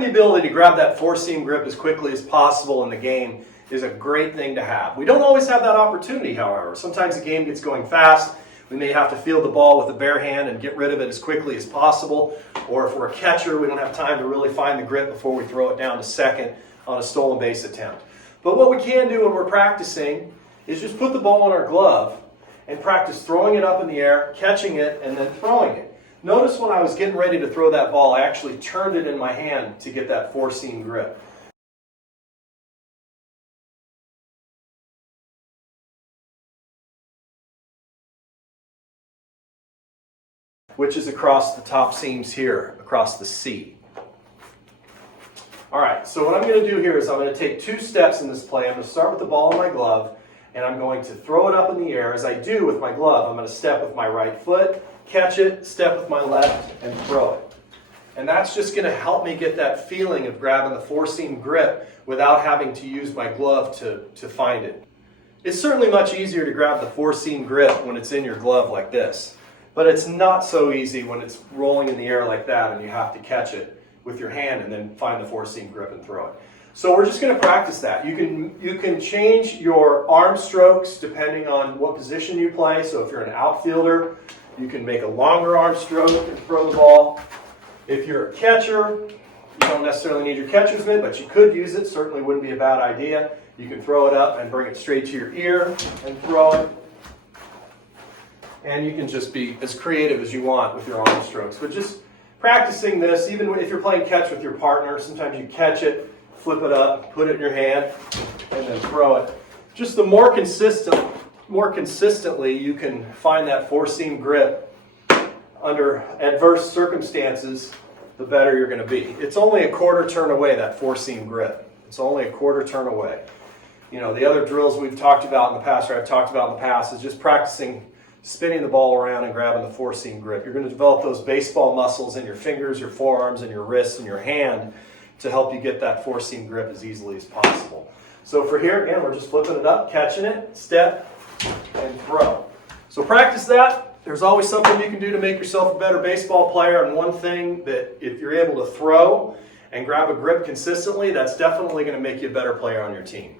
having the ability to grab that four-seam grip as quickly as possible in the game is a great thing to have. We don't always have that opportunity, however. Sometimes the game gets going fast. We may have to field the ball with a bare hand and get rid of it as quickly as possible. Or if we're a catcher, we don't have time to really find the grip before we throw it down to second on a stolen base attempt. But what we can do when we're practicing is just put the ball in our glove and practice throwing it up in the air, catching it, and then throwing it. Notice when I was getting ready to throw that ball, I actually turned it in my hand to get that four-seam grip. Which is across the top seams here, across the C. All right, so what I'm going to do here is I'm going to take two steps in this play. I'm going to start with the ball in my glove, and I'm going to throw it up in the air. As I do with my glove, I'm going to step with my right foot, catch it, step with my left, and throw it. And that's just going to help me get that feeling of grabbing the four-seam grip without having to use my glove to find it. It's certainly much easier to grab the four-seam grip when it's in your glove like this. But it's not so easy when it's rolling in the air like that and you have to catch it with your hand and then find the four-seam grip and throw it. So we're just going to practice that. You can change your arm strokes depending on what position you play. So if you're an outfielder, you can make a longer arm stroke and throw the ball. If you're a catcher, you don't necessarily need your catcher's mitt, but you could use it. Certainly wouldn't be a bad idea. You can throw it up and bring it straight to your ear and throw it. And you can just be as creative as you want with your arm strokes. But just practicing this, even if you're playing catch with your partner, sometimes you catch it, flip it up, put it in your hand, and then throw it. Just the more consistently you can find that four-seam grip under adverse circumstances, the better you're going to be. It's only a quarter turn away, that four-seam grip. It's only a quarter turn away. You know, the other drills we've talked about in the past, or I've talked about in the past, is just practicing spinning the ball around and grabbing the four-seam grip. You're going to develop those baseball muscles in your fingers, your forearms, and your wrists and your hand to help you get that four-seam grip as easily as possible. So for here, again, we're just flipping it up, catching it, step, and throw. So practice that. There's always something you can do to make yourself a better baseball player, and one thing that if you're able to throw and grab a grip consistently, that's definitely going to make you a better player on your team.